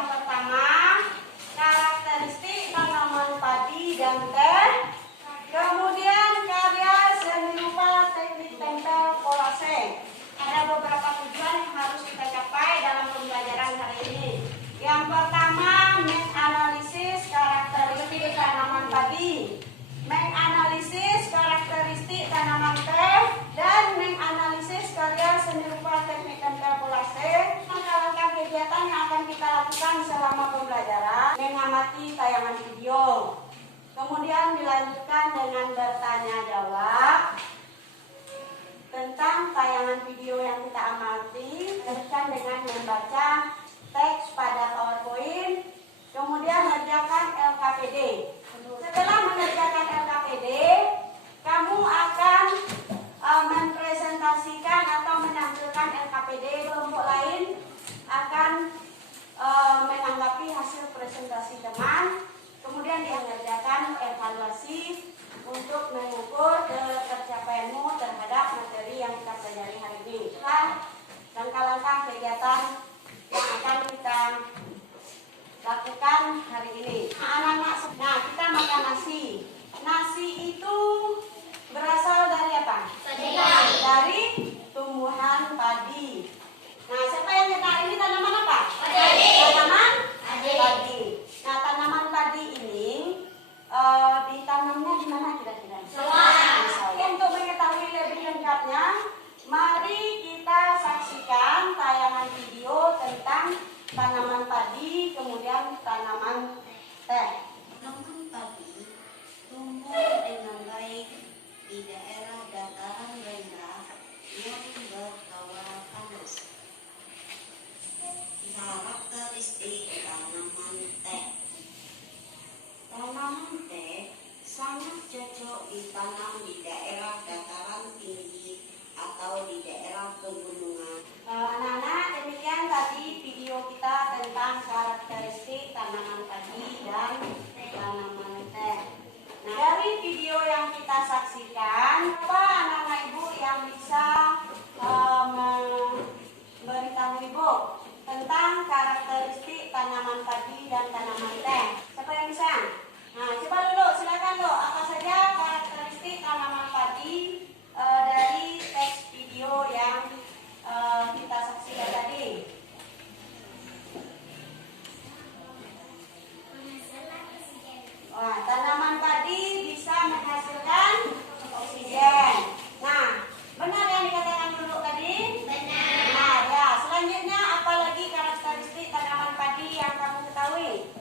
yang pertama, karakteristik tanaman padi dan teh. Kemudian karya seni rupa teknik tempel kolase. Ada beberapa tujuan yang harus kita capai dalam pembelajaran hari ini. Yang pertama, menganalisis karakteristik tanaman padi, menganalisis karakteristik tanaman teh, dan menganalisis karya seni rupa teknik tempel kolase. Langkah-langkah kegiatan yang akan kita lakukan selama pembelajaran: mengamati tayangan video, kemudian dilanjutkan dengan bertanya jawab tentang tayangan video yang kita amati, lanjutkan dengan membaca teks pada PowerPoint, kemudian mengerjakan LKPD. Setelah mengerjakan LKPD, kamu akan mempresentasikan atau menampilkan LKPD. Kelompok lain akan menanggapi hasil presentasi teman, kemudian dikerjakan evaluasi untuk mengukur tercapaianmu terhadap materi yang kita pelajari hari ini. Langkah-langkah kegiatan yang akan kita lakukan hari ini. Anak-anak, nah kita makan nasi. Nasi itu berasal dari apa? Dari tumbuhan padi. Nah, siapa yang kenal ini tanaman apa? Tanaman padi. Nah, tanaman padi ini ditanamnya di mana kira-kira? Untuk mengetahui lebih lengkapnya, mari kita saksikan tayangan video tentang tanaman padi, kemudian tanaman teh. Tanaman padi tumbuh dengan baik di daerah dataran rendah yang berhawa panas. Karakteristik tanaman teh. Tanaman teh sangat cocok ditanam di daerah dataran tinggi atau di daerah pegunungan. Anak-anak, demikian tadi video kita tentang karakteristik tanaman padi dan tanaman teh. Nah, dari video yang kita saksikan, apa anak-anak ibu yang bisa memberitahu ibu tentang karakteristik tanaman padi dan tanaman teh? Siapa yang bisa? Nah, coba dulu, silakan dulu. Apa saja karakteristik tanaman padi dari teks video yang kita saksikan tadi? Wah, tanaman padi bisa menghasilkan oksigen. Nah, benar yang dikatakan dulu tadi? Benar. Nah, ya. Selanjutnya, apalagi karakteristik tanaman padi yang kamu ketahui?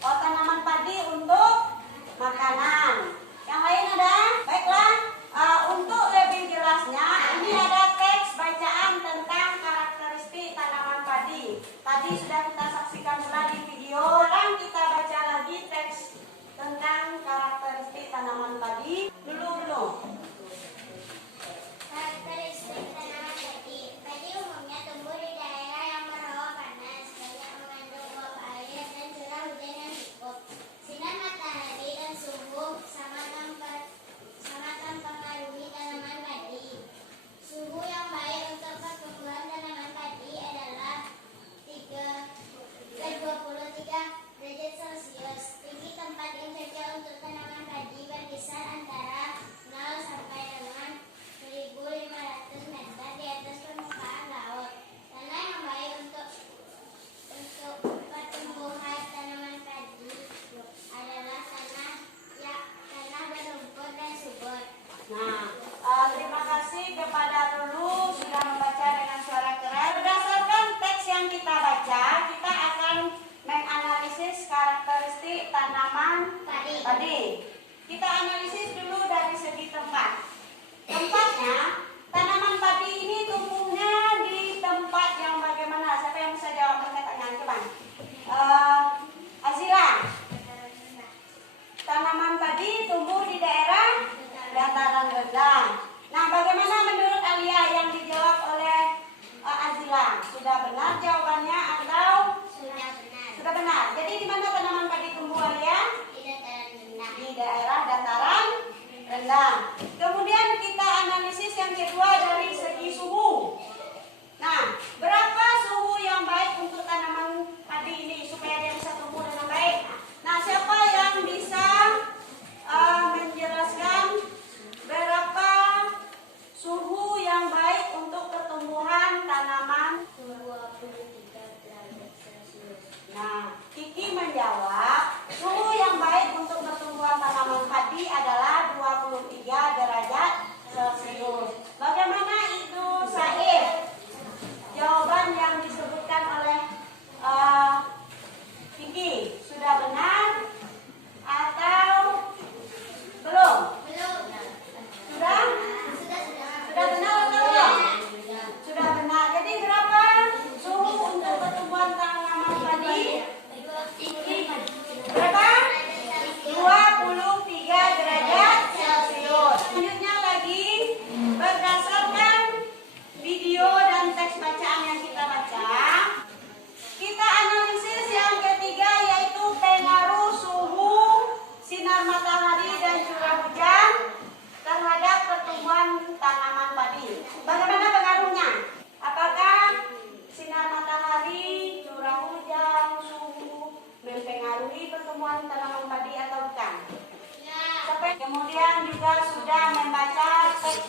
Oh, tanaman padi untuk makanan. Yang lain ada? Baiklah, untuk lebih jelasnya, ini ada teks bacaan tentang karakteristik tanaman padi. Tadi sudah kita saksikan di video. Sekarang kita baca lagi teks tentang karakteristik tanaman padi. Dulu. Karakteristik tanaman padi. Padi umumnya tumbuh di daerah yang berhawa panas, banyak mengandung uap air dan curah hujan yang cukup. Sinar matahari dan suhu sangat mempengaruhi tanaman padi. Suhu yang baik untuk pertumbuhan tanaman padi adalah 23 derajat Celcius. Tinggi tempat yang cocok untuk tanaman padi berkisar antara 0 sampai dengan 1.500 meter di atas permukaan laut. Tanah yang baik untuk pertumbuhan tanaman padi adalah tanah berlumpur dan subur. Nah, terima kasih kepada Lulu sudah membaca dengan suara keras. Berdasarkan teks yang kita baca, kita akan menganalisis karakteristik tanaman padi. Kita analisis dulu dari segi tempat. Tempatnya, tanaman padi ini tumbuhnya di tempat yang bagaimana? Siapa yang bisa jawab pertanyaan? Coba. Azila. Tanaman padi tumbuh di daerah dataran rendah. Nah, bagaimana menurut Alia yang dijawab oleh Azila? Sudah benar jawabannya atau? Sudah benar. Jadi di mana tanaman padi tumbuh, Alia? Di daerah dataran rendah. Kemudian kita analisis yang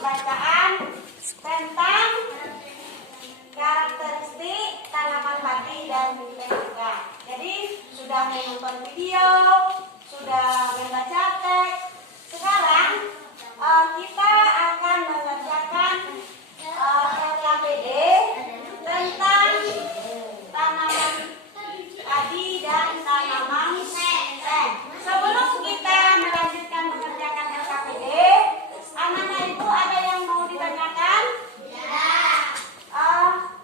bacaan tentang karakteristik tanaman padi dan TPK. Jadi sudah menonton video, sudah membaca teks. Sekarang kita akan mengerjakan LKPD tentang tanaman padi dan tanaman teh. Sebelum kita melanjutkan mengerjakan LKPD, anak-anak ibu ada yang mau ditanyakan?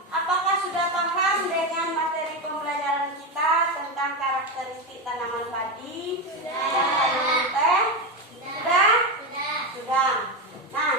Apakah sudah paham dengan materi pembelajaran kita tentang karakteristik tanaman padi dan tanaman teh? Sudah? Sudah. Nah,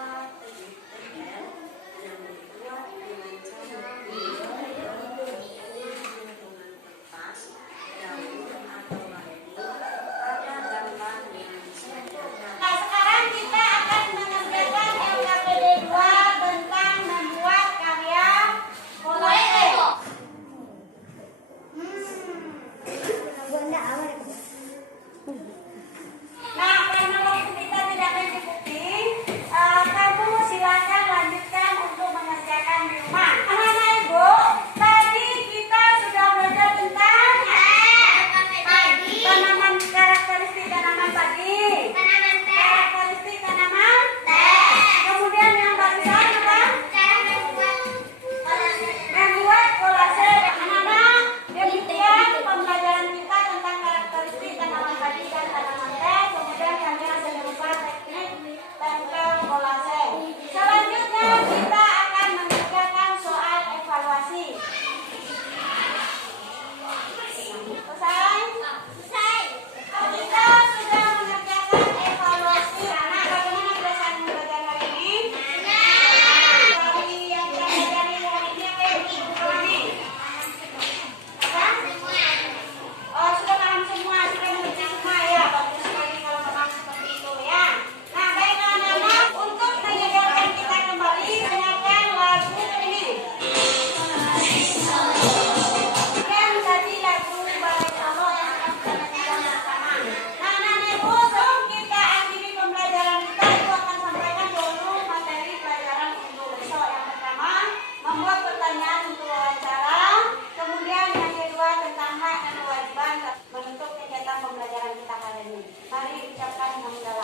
berupa teknik tempel yang dibuat dengan cara menggabungkan potongan kertas, daun atau kain pada gambar yang disediakan. Nah, sekarang kita akan mengerjakan LKPD 2 tentang membuat karya kolase. Nah, karena waktu kita tidak mencukupi, kamu silakan lanjutkan untuk mengerjakan di rumah. Anak-anak Ibu, tadi kita sudah belajar tentang tanaman, karakteristik tanaman padi, karakteristik tanaman. Kemudian yang barusan apa? Membuat kolase. Anak-anak, demikian pembelajaran kita tentang karakteristik tanaman padi dan tanaman teh. Kemudian kalian sudah lupa teknik tempel kolase. Selanjutnya kita akan mengerjakan soal evaluasi. Selesai? Kita sudah mengerjakan evaluasi. Anak, bagaimana kebiasaan belajar hari ini? Dari yang kita pelajari hari ini apa yang diulangi? Apa? Oh, sudah paham semua, sudah mengerti semua ya. Bagus sekali kalau memang seperti itu ya. Nah, baiklah anak-anak, untuk menyegarkan kita kembali, dengarkan lagu ini. Yang tadi lagu Balai Solo yang akan kita nyanyikan bersama. Nah, anak-anak Ibu, sebelum kita akhiri pembelajaran kita, Ibu akan sampaikan dulu materi pelajaran untuk besok. Yang pertama, membuat pertanyaan untuk wawancara. Kemudian yang kedua tentang hak dan kewajiban menuntut kegiatan pembelajaran kita kali ini. Mari ucapkan hamdalah.